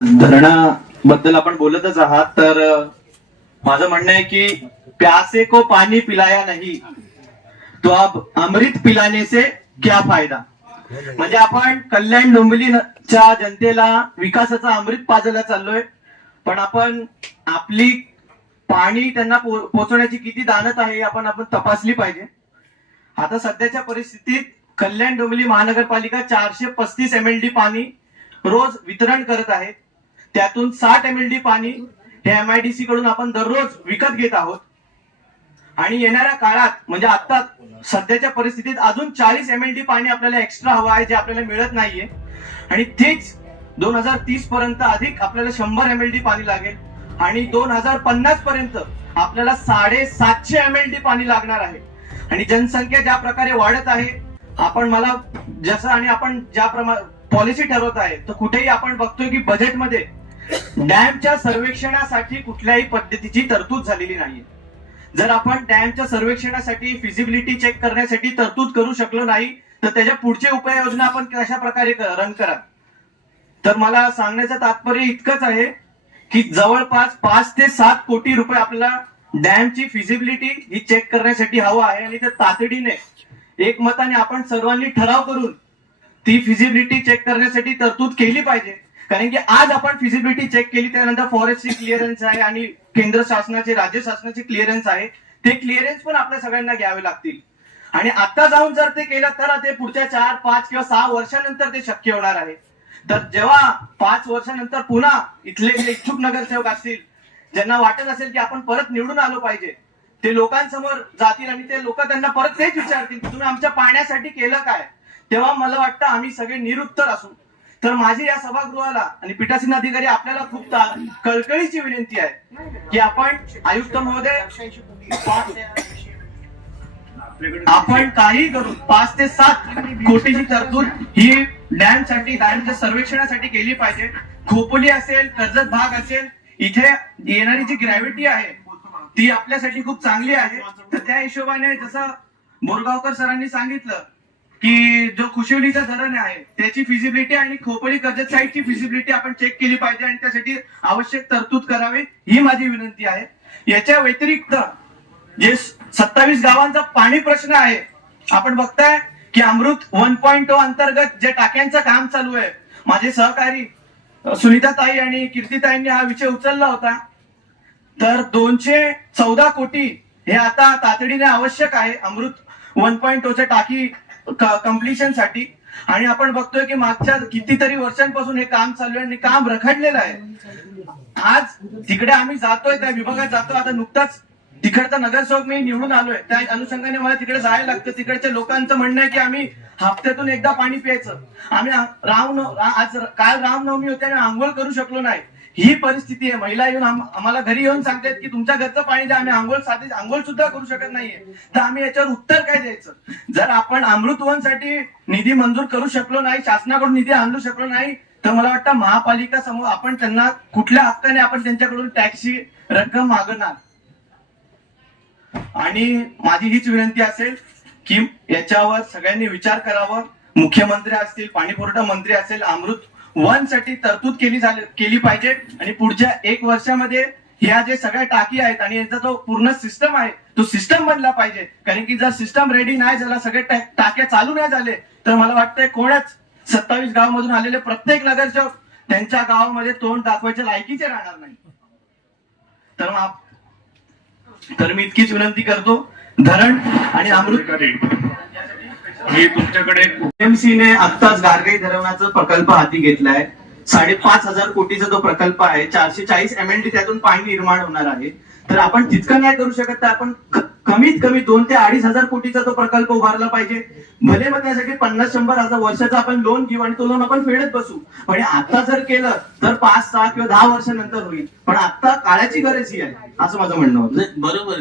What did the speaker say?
धरणाबद्दल आपण बोलतच आहात, तर माझं म्हणणं आहे की प्यासे को पानी पिलाया नहीं तो अब अमृत पिलाने से क्या फायदा. म्हणजे आपण कल्याण डोंबिवलीच्या जनतेला विकासाचा अमृत पाजायला चाललोय, पण आपण आपली पाणी त्यांना पोहोचवण्याची किती दानत आहे आपण तपासली पाहिजे. आता सध्याच्या परिस्थितीत कल्याण डोंबिवली महानगरपालिका 435 MLD पाणी रोज वितरण करत आहे. त्यातून 60 MLD पाणी हे MIDC कडून आपण दररोज विकत घेत आहोत. आणि येणाऱ्या काळात म्हणजे आता सध्याच्या परिस्थितीत अजून 40 MLD पाणी आपल्याला एक्स्ट्रा हवं आहे, जे आपल्याला मिळत नाहीये. आणि तेच 2030 पर्यंत अधिक आपल्याला 100 MLD पाणी लागेल आणि 2050 पर्यंत आपल्याला 750 MLD पाणी लागणार आहे. आणि जनसंख्या ज्या प्रकारे वाढत आहे, आपण ज्या प्रमाणे पॉलिसी ठरवत आहे, तर कुठेही आपण बघतोय की बजेटमध्ये डॅमच्या सर्वेक्षणासाठी कुठल्याही पद्धतीची तरतूद झालेली नाहीये. जर आपण डॅमच्या सर्वेक्षणासाठी फिजिबिलिटी चेक करण्यासाठी तरतूद करू शकलो नाही, तर त्याच्या पुढचे उपाययोजना आपण कशा प्रकारे रन करा. तर मला सांगण्याचं तात्पर्य इतकंच आहे की जवळपास 5 ते 7 कोटी रुपये आपल्याला डॅमची फिजिबिलिटी ही चेक करण्यासाठी हवं आहे. आणि ते तातडीने एकमताने आपण सर्वांनी ठराव करून ती फिजिबिलिटी चेक करण्यासाठी तरतूद केली पाहिजे. कारण की आज आपण फिजिबिलिटी चेक केली, त्यानंतर फॉरेस्टची क्लिअरन्स आहे आणि केंद्र शासनाचे राज्य शासनाचे क्लिअरन्स आहे, ते क्लिअरन्स पण आपल्या सगळ्यांना घ्यावे लागतील. आणि आता जाऊन जर ते केलं तर ते पुढच्या 4, 5 किंवा 6 वर्षानंतर ते शक्य होणार आहे. तर जेव्हा 5 वर्षानंतर पुन्हा इथले जे इच्छुक नगरसेवक असतील, ज्यांना वाटत असेल की आपण परत निवडून आलो पाहिजे, ते लोकांसमोर जातील आणि ते लोक त्यांना परत तेच विचारतील की तुम्ही आमच्या पाण्यासाठी केलं काय. तेव्हा मला वाटतं आम्ही सगळे निरुत्तर असू. तर माझी या सभागृहाला आणि पीठासीन अधिकारी आपल्याला खूप कळकळीची विनंती आहे की आपण आयुक्त महोदय, आपण काही करून 5 ते 7 कोटीची तरतूद ही डॅमसाठी, डॅमच्या सर्वेक्षणासाठी केली पाहिजे. खोपोली असेल, कर्जत भाग असेल, इथे येणारी जी ग्रॅव्हिटी आहे ती आपल्यासाठी खूप चांगली आहे. तर त्या हिशोबाने जसं बोरगावकर सरांनी सांगितलं की जो खुशिवलीचा धरण आहे त्याची फिजिबिलिटी आणि खोपोली कर्जत साईडची फिजिबिलिटी आपण चेक केली पाहिजे आणि त्यासाठी आवश्यक तरतूद करावी, ही माझी विनंती आहे. याच्या व्यतिरिक्त जे 27 गावांचा पाणी प्रश्न आहे, आपण बघताय की अमृत 1.0 अंतर्गत जे टाक्यांचं काम चालू आहे, माझे सहकारी सुनीताताई आणि कीर्तिताईंनी हा विषय उचलला होता. तर 214 कोटी हे आता तातडीने आवश्यक आहे अमृत 1.0च्या टाकी कम्प्लिशन साठी. आणि आपण बघतोय की मागच्या कितीतरी वर्षांपासून हे काम चालू आहे आणि काम रखडलेलं आहे. आज तिकडे आम्ही जातोय, त्या विभागात जातोय. आता नुकताच तिकडचा नगरसेवक मी निवडून आलोय, त्या अनुषंगाने मला तिकडे जायला लागतं. तिकडच्या लोकांचं म्हणणं आहे की आम्ही हप्त्यातून एकदा पाणी प्यायचं. आम्ही आज काल रामनवमी होते आणि आंघोळ करू शकलो नाही. ही परिस्थिती आहे. महिला येऊन आम्हाला घरी येऊन सांगतात की तुमच्या घरचं पाणी द्या, आम्ही आंघोळ सुद्धा करू शकत नाहीये. तर आम्ही याच्यावर उत्तर काय द्यायचं. जर आपण अमृत 1 साठी निधी मंजूर करू शकलो नाही, शासनाकडून निधी आणू शकलो नाही, तर मला वाटतं महापालिका समोर आपण त्यांना कुठल्या हक्काने आपण त्यांच्याकडून टॅक्सची रक्कम मागणार. आणि माझी हीच विनंती असेल की याच्यावर सगळ्यांनी विचार करावा. मुख्यमंत्री असतील, पाणी पुरवठा मंत्री असेल, अमृत 1 साठी तरतूद केली पाहिजे. आणि पुढच्या 1 वर्षामध्ये ह्या जे सगळ्या टाकी आहेत आणि यांचा जो पूर्ण सिस्टम आहे तो सिस्टम बनला पाहिजे. कारण की जर सिस्टम रेडी नाही झाला, सगळे टाक्या चालू नाही झाले, तर मला वाटतंय कोणच 27 गावामधून आलेले प्रत्येक नगरसेवक त्यांच्या गावामध्ये तोंड दाखवायच्या लायकीचे राहणार नाही. तर मी इतकीच विनंती करतो. धरण आणि अमृत हे तुमच्याकडे एमसी ने आत्ताच गारगाई धरणाचा प्रकल्प हाती घेतलाय. 5,500 कोटीचा तो प्रकल्प आहे. 440 MLD त्यातून पाणी निर्माण होणार आहे. तर आपण तितकं नाही करू शकत, तर आपण कमीत कमी 2 ते 2,500 कोटीचा तो प्रकल्प उभारला पाहिजे. भले मग त्यासाठी 50-100 वर्षाचा आपण लोन घेऊ आणि तो लोन आपण फेडत बसू. पण आता जर केलं तर 5, 6 किंवा 10 वर्षानंतर होईल. पण आता काळाची गरज ही आहे, असं माझं म्हणणं होतं. बरोबर.